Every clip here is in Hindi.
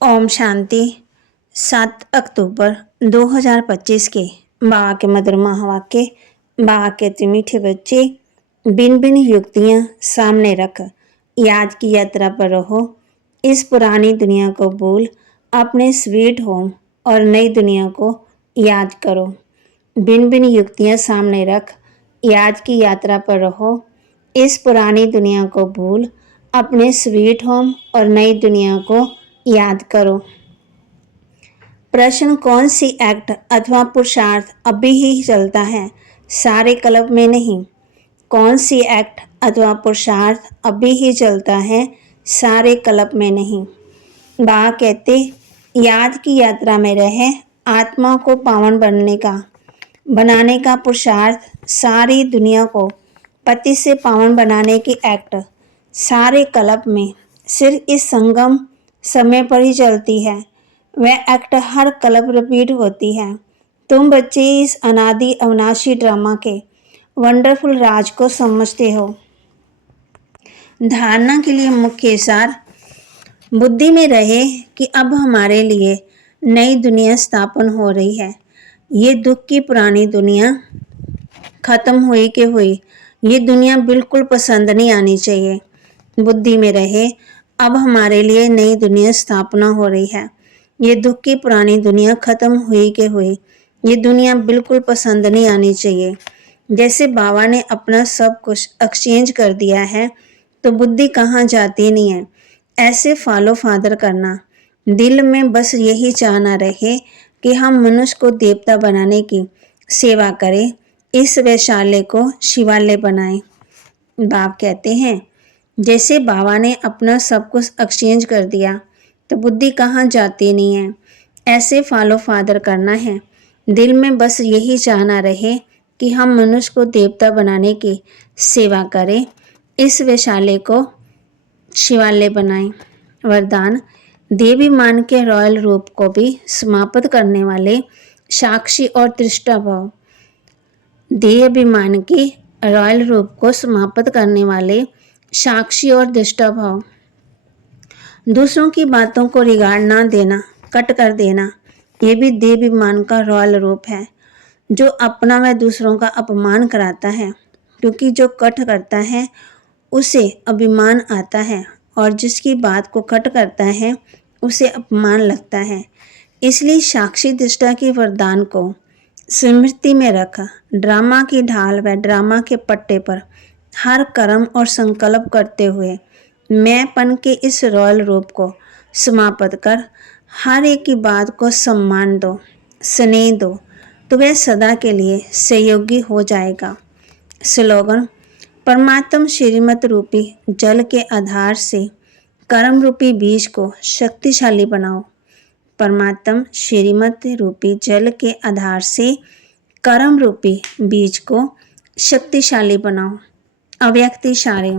ओम शांति। 7 अक्टूबर 2025 के बाबा के मधुर महावाक्य। बाबा के मीठे बच्चे, बिन बिन युक्तियाँ सामने रख, याद की यात्रा पर रहो। इस पुरानी दुनिया को भूल, अपने स्वीट होम और नई दुनिया को याद करो। बिन बिन युक्तियाँ सामने रख, याद की यात्रा पर रहो। इस पुरानी दुनिया को भूल, अपने स्वीट होम और नई दुनिया को याद करो। प्रश्न, कौन सी एक्ट अथवा पुरुषार्थ अभी ही चलता है, सारे कल्प में नहीं। कौन सी एक्ट अथवा पुरुषार्थ अभी ही चलता है, सारे कल्प में नहीं। बाबा कहते, याद की यात्रा में रहे, आत्मा को पावन बनाने का पुरुषार्थ, सारी दुनिया को पति से पावन बनाने की एक्ट सारे कल्प में सिर्फ इस संगम समय पर ही चलती है। वह एक्ट हर कल्प रिपीट होती है। तुम बच्चे इस अनादि अविनाशी ड्रामा के वंडरफुल राज को समझते हो। धारणा के लिए मुख्य सार बुद्धि में रहे कि अब हमारे लिए नई दुनिया स्थापन हो रही है। ये दुख की पुरानी दुनिया खत्म हुई कि हुई, ये दुनिया बिल्कुल पसंद नहीं आनी चाहिए। बुद्धि में रहे, अब हमारे लिए नई दुनिया स्थापना हो रही है। ये दुख की पुरानी दुनिया खत्म हुई कि हुई, ये दुनिया बिल्कुल पसंद नहीं आनी चाहिए। जैसे बाबा ने अपना सब कुछ एक्सचेंज कर दिया है, तो बुद्धि कहाँ जाती नहीं है। ऐसे फॉलो फादर करना, दिल में बस यही चाहना रहे कि हम मनुष्य को देवता बनाने की सेवा करें, इस वैशाल्य को शिवालय बनाएं। बाप कहते हैं, जैसे बाबा ने अपना सब कुछ एक्सचेंज कर दिया, तो बुद्धि कहाँ जाती नहीं है। ऐसे फॉलो फादर करना है, दिल में बस यही चाहना रहे कि हम मनुष्य को देवता बनाने की सेवा करें, इस वैशाल्य को शिवालय बनाएं। वरदान, देवीमान के रॉयल रूप को भी समाप्त करने वाले साक्षी और दृष्टा भाव। देहाभिमान के रॉयल रूप को समाप्त करने वाले साक्षी और दृष्टा भाव। दूसरों की बातों को रिगार्ड ना देना, कट कर देना, ये भी देहाभिमान का रॉयल रूप है, जो अपना व दूसरों का अपमान कराता है। क्योंकि जो कट करता है उसे अभिमान आता है, और जिसकी बात को कट करता है उसे अपमान लगता है। इसलिए साक्षी दृष्टा के वरदान को स्मृति में रख, ड्रामा की ढाल व ड्रामा के पट्टे पर हर कर्म और संकल्प करते हुए मैंपन के इस रॉयल रूप को समाप्त कर, हर एक की बात को सम्मान दो, स्नेह दो, तो वह सदा के लिए सहयोगी हो जाएगा। स्लोगन, परमात्म श्रीमत रूपी जल के आधार से कर्म रूपी बीज को शक्तिशाली बनाओ। परमात्म श्रीमत रूपी जल के आधार से कर्म रूपी बीज को शक्तिशाली बनाओ। अव्यक्त इशारे,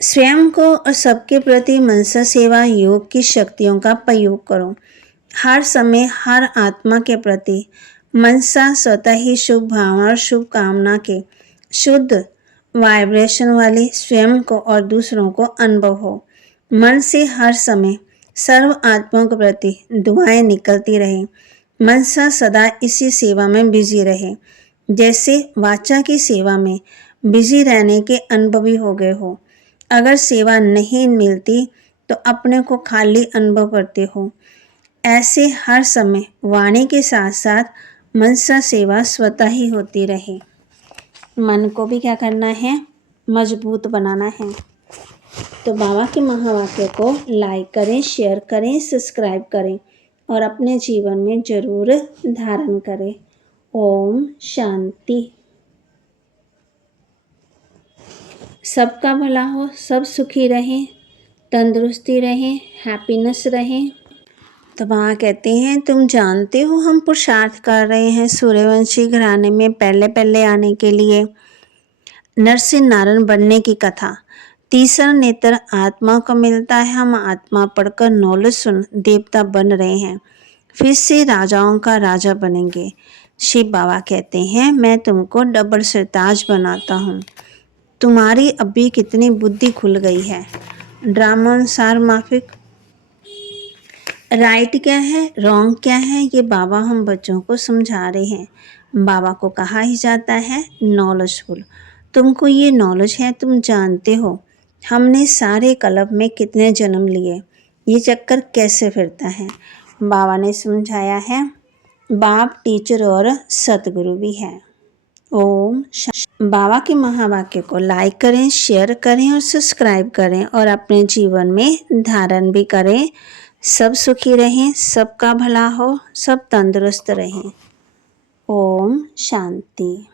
स्वयं को और सबके प्रति मनसा सेवा योग की शक्तियों का प्रयोग करो। हर समय हर आत्मा के प्रति मनसा स्वतः ही शुभ भावना और शुभ कामना के शुद्ध वाइब्रेशन वाले स्वयं को और दूसरों को अनुभव हो। मन से हर समय सर्व आत्माओं के प्रति दुआएं निकलती रहे। मनसा सदा इसी सेवा में बिजी रहे, जैसे वाचा की सेवा में बिजी रहने के अनुभवी हो गए हो। अगर सेवा नहीं मिलती तो अपने को खाली अनुभव करते हो। ऐसे हर समय वाणी के साथ साथ मनसा सेवा स्वतः ही होती रहे। मन को भी क्या करना है, मजबूत बनाना है। तो बाबा के महावाक्य को लाइक करें, शेयर करें, सब्सक्राइब करें और अपने जीवन में जरूर धारण करें। ओम शांति। सबका भला हो, सब सुखी रहें, तंदुरुस्ती रहें, हैप्पीनेस रहें। तो बाबा कहते हैं, तुम जानते हो हम पुरुषार्थ कर रहे हैं सूर्यवंशी घराने में पहले पहले आने के लिए। नर से नारायण बनने की कथा। तीसरा नेत्र आत्मा को मिलता है। हम आत्मा पढ़कर नॉलेज सुन देवता बन रहे हैं, फिर से राजाओं का राजा बनेंगे। शिव बाबा कहते हैं, मैं तुमको डबल सरताज बनाता हूँ। तुम्हारी अभी कितनी बुद्धि खुल गई है। ड्रामा अनुसार माफिक। राइट क्या है, रॉन्ग क्या है, ये बाबा हम बच्चों को समझा रहे हैं। बाबा को कहा ही जाता है नॉलेजफुल। तुमको ये नॉलेज है, तुम जानते हो हमने सारे कल्प में कितने जन्म लिए, ये चक्कर कैसे फिरता है। बाबा ने समझाया है, बाप टीचर और सतगुरु भी है। ओम बाबा के महावाक्य को लाइक करें, शेयर करें और सब्सक्राइब करें और अपने जीवन में धारण भी करें। सब सुखी रहें, सबका भला हो, सब तंदुरुस्त रहें। ओम शांति।